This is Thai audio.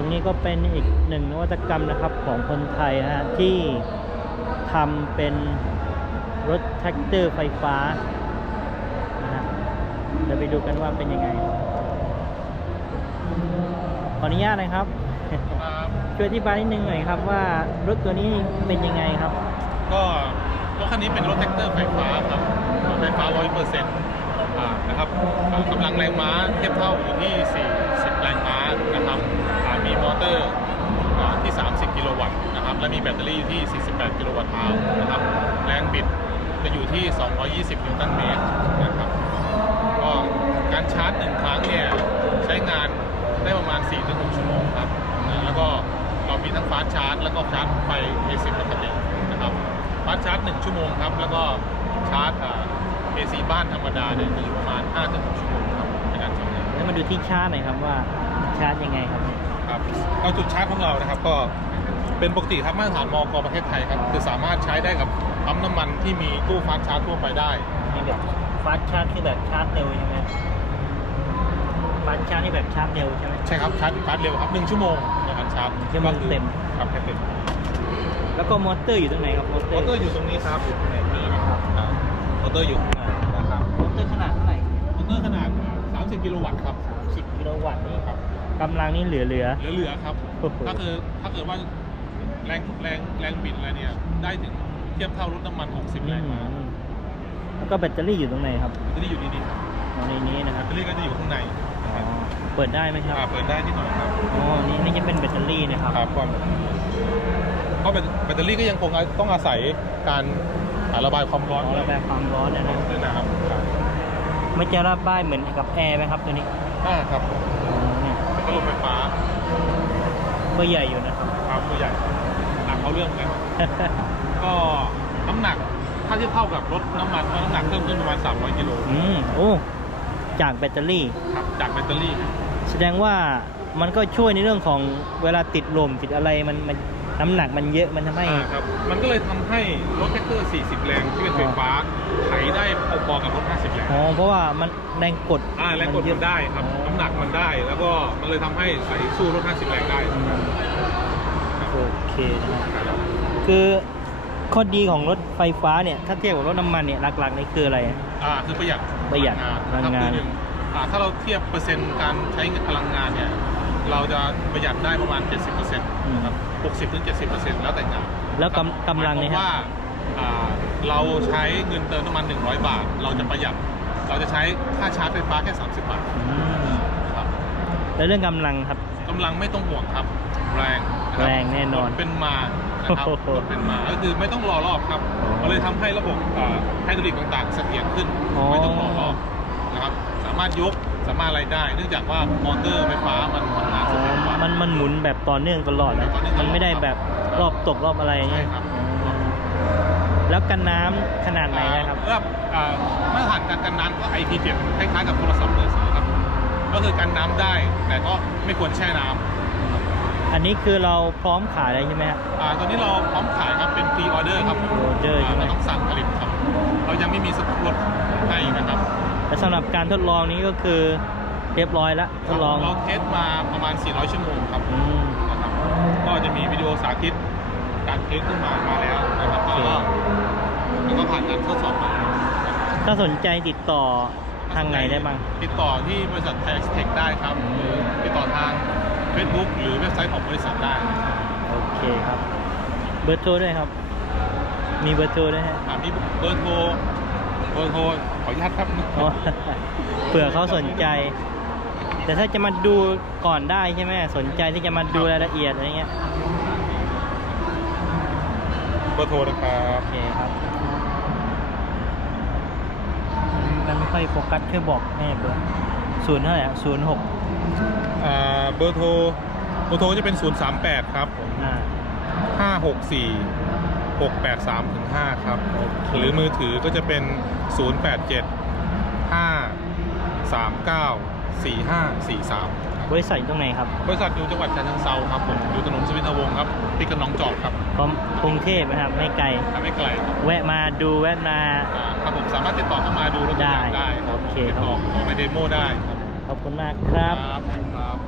ตรงนี้ก็เป็นอีกหนึ่งนวัตกรรมนะครับของคนไทยนะฮะที่ทำเป็นรถแท็กเตอร์ไฟฟ้านะฮะเดี๋ยวไปดูกันว่าเป็นยังไง ขออนุญาตนะครับครับ ช่วยอธิบายนิดนึงหน่อยครับว่ารถตัวนี้เป็นยังไงครับ ก็รถคันนี้เป็นรถแท็กเตอร์ไฟฟ้าครับรถไฟฟ้า 100%อ่านะครับอ่ากำลังแรงม้าเทียบเท่าอยู่ที่ 40 แรงม้านะครับอ่ามีมอเตอร์อ่าที่ 30 กิโลวัตต์นะครับ และมีแบ ตเตอรี่ที่ 48 กิโลวัตต์าวนะครับ แรงบิดจะอยู่ที่ 220 นิวตันเมตรนะครับ ก็การชาร์จหนึ่งครั้งเนี่ยใช้งานได้ประมาณ 4-6 ชั่วโมงครับนะแล้วก็เรามีทั้งฟาสต์ชาร์จ แล้วก็ชาร์จไฟ AC ปกตินะครับ ฟาสต์ชาร์จ 1 ชั่วโมงครับ แล้วก็ชาร์จอ่า AC บ้านธรรมดาเนี่ยจะอยู่ประมาณ 5-6 ชั่วโมงครับในการใช้งานแล้วมาดูที่ชาร์จหน่อยครับว่าชาร์จยังไงครับครับเอาจุดชาร์จของเรานะครับก็ เป็นปกติครับมาตรฐานมกประเทศไทยครับคือสามารถใช้ได้กับปั๊มน้ำมันที่มีตู้ฟาสต์ชาร์จทั่วไปได้มีแบบฟาสชาร์จคือแบบชาร์จเร็วใช่ไหมฟาสชาร์จนี่แบบชาร์จเร็วใช่ไหมใช่ครับชาร์จชาร์จเร็วครับหนึ่งชั่วโมงในการชาร์จชั่วโมงเต็มครับแค่เต็มแล้วก็มอเตอร์อยู่ตรงไหนครับมอเตมออร์เตอร์อยู่ตรงนี้ครับอยู่ตรงนี้นะครับอ่ามอเตอร์อยู่ข้างในนะครับมอเตอร์ขนาดเท่าไหร่มอเตอร์ขนาด 30 กิโลวัตต์ครับ 10 กิโลวัตต์นี่ครับกำลังนี่เหลือเหลือเหลือๆครับโอ้โหถ้าคือถ้าเกิดว่า แรงแรงแรงบิดอะไรเนี่ย ได้ถึงเทียบเท่ารถน้ำมัน 60 แรงม้าอืมแล้วก็แบตเตอรี่อยู่ตรงไหนครับแบตเตอรี่อยู่ดีๆครับอ๋อในนี้นะคแบรับตเตอรี่ก็จะอยู่ข้างในอ๋อเปิดได้ไหมครับอ่าเปิดได้นิดหน่อยครับอ๋อนี่นี่จะเป็นแบตเตอรี่นะครับครับก็เพราะแบตแบตเตอรี่ก็ยังคงต้องอาศัยการอ่าระบายความร้อนอ๋อระบายความร้อนนะนะด้วยนะครับครับไม่จะระบายเหมือนกับแอร์ไหมครับตัวนี้อ่าครับอ๋อเนี่ยเป็นพัดลมไฟฟ้า ก็ใหญ่อยู่นะครับ ครับตัวใหญ่หนัก เขาเรื่องเลยก็น้ำหนักถ้าเทียบเท่ากับรถน้ำมันก็น้ำหนักเพิ่มขึ้นประมาณ 300กิโลอืมโอ้จากแบตเตอรี่ ครับจากแบตเตอรี่ แสดงว่ามันก็ช่วยในเรื่องของเวลาติดลมติดอะไรมันมันน้ำหนักมันเยอะมันทำให้ อ่าครับ มันก็เลยทำให้รถแท็กเตอร์ 40 แรงที่เป็นไฟฟ้าไถได้พอๆกับรถ 50 แรง อ๋อ เพราะว่ามันแรงกดอ่าแรงกดเยมัอะนได้ครับ น้ำหนักมันได้ แล้วก็มันเลยทำให้ใส่สู้รถ 50 แรงได้ อืมโอ เคนะครับคือข้อดีของรถไฟฟ้าเนี่ยถ้าเทียบกับรถน้ำมันเนี่ยหลักๆนี่คืออะไร อ่าคือประหยัดประหยัดพลังงานพลังงานคือหนึ่งอ่าถ้าเราเทียบเปอร์เซ็นต์การใช้พลังงานเนี่ยเราจะประหยัดได้ประมาณ 70%นะครับ60-70%แล้วแต่งาน แล้วกำกำลังเนี่เนี่ยยว่าอ่าเราใช้เงินเติมน้ำมัน 100 บาท เราจะประหยัด เราจะใช้ค่าชาร์จไฟฟ้าแค่ 30 บาทอืมนะครับแล้วเรื่องกำลังครับกำลังไม่ต้องห่วงครับ แรงะคบแรงแน่นอนรถเป็นมานะครับโอ้โหรถเป็นมาก็คือไม่ต้องรอรอบครับอ๋อมันเลยทำให้ระบบอ่าไฮดรอลิกต่างๆเสถียรขึ้นอ๋อไม่ต้องรอรอบนะครับสามารถยกสามารถอะไรได้ เนื่องจากว่ามอเตอร์ไฟฟ้ามันทำงานเสถียรกว่ามันมันหมุนแบบต่อเนื่องตลอดนะต่อเนื่องตลอดมันไม่ได้แบบรอบตกรอบอะไรอย่างเงี้ยใช่ครับอืมแล้วกันน้ำขนาดไหนนะครับอ่าแล้วอ่ามาตรฐานการกันน้ำก็ IP7 คล้ายๆกับโทรศัพท์มือถือครับ ก็คือกันน้ำได้แต่ก็ไม่ควรแช่น้ำ อันนี้คือเราพร้อมขายเลยใช่ไหมครับ อ่าตอนนี้เราพร้อมขายครับเป็น pre order ครับผม order ใช่ไหม เราต้องสั่งผลิตครับ เรายังไม่มีสต็อกรถให้นะครับและสำหรับการทดลองนี้ก็คือเรียบร้อยแล้วทดลองเราเทสมาประมาณ 400 ชั่วโมงครับอืม นะครับ ก็จะมีวิดีโอสาธิตการเทสขึ้นมามาแล้วนะครับโอแล้วเคก็แล้วก็ผ่านการทดสอบมา ถ้าสนใจติดต่อ ทางไหนได้บ้าง ติดต่อที่บริษัทไทยเทคได้ครับหรือติดต่อทาง Facebook หรือเว็บไซต์ของบริษัทได้โอเคครับ เบอร์โทรด้วยครับ มีเบอร์โทรด้วยฮะอ่ามีเบอร์โทรเบอร์โทรขออนุญาตครับอ๋อ เผื่อเขาสนใจ แต่ถ้าจะมาดูก่อนได้ใช่ไหมสนใจที่จะมาดูรายละเอียดอะไรเงี้ยเบอร์โทรนะครับโอเคครับมันไม่ ค่อยโฟกัสช่วยบอกแม่เบอร์ศูนย์เท่าไหร่ศูนย์หกอ่าเบอร์โทรเบอร์โทรจะเป็น 038 ครับผมอ่าห้าหกสี่หกแปดสามถึงห้าครับ หรือมือถือก็จะเป็นศูนย์ แปดเจ็ดห้าสามเก้าสี่ห้าสี่สามบริษัทอยู่ตรงไหนครับบริษัทอยู่จังหวัดฉะเชิงเซาครับผมอยู่ถนนสวินทวงศ์ครับติดกับหนองจอกครับพร้อมกรุงเทพนะครับ ไม่ไกล ทำไม่ไกลครับแวะมาดูแวะมา อ่าครับผมสามารถติดต่อเข้ามาดูรถตัวอย่างได้ได้ครับโอเคติดครับ ต่อขอไปเดโมได้ครับขอบคุณมากครับครับ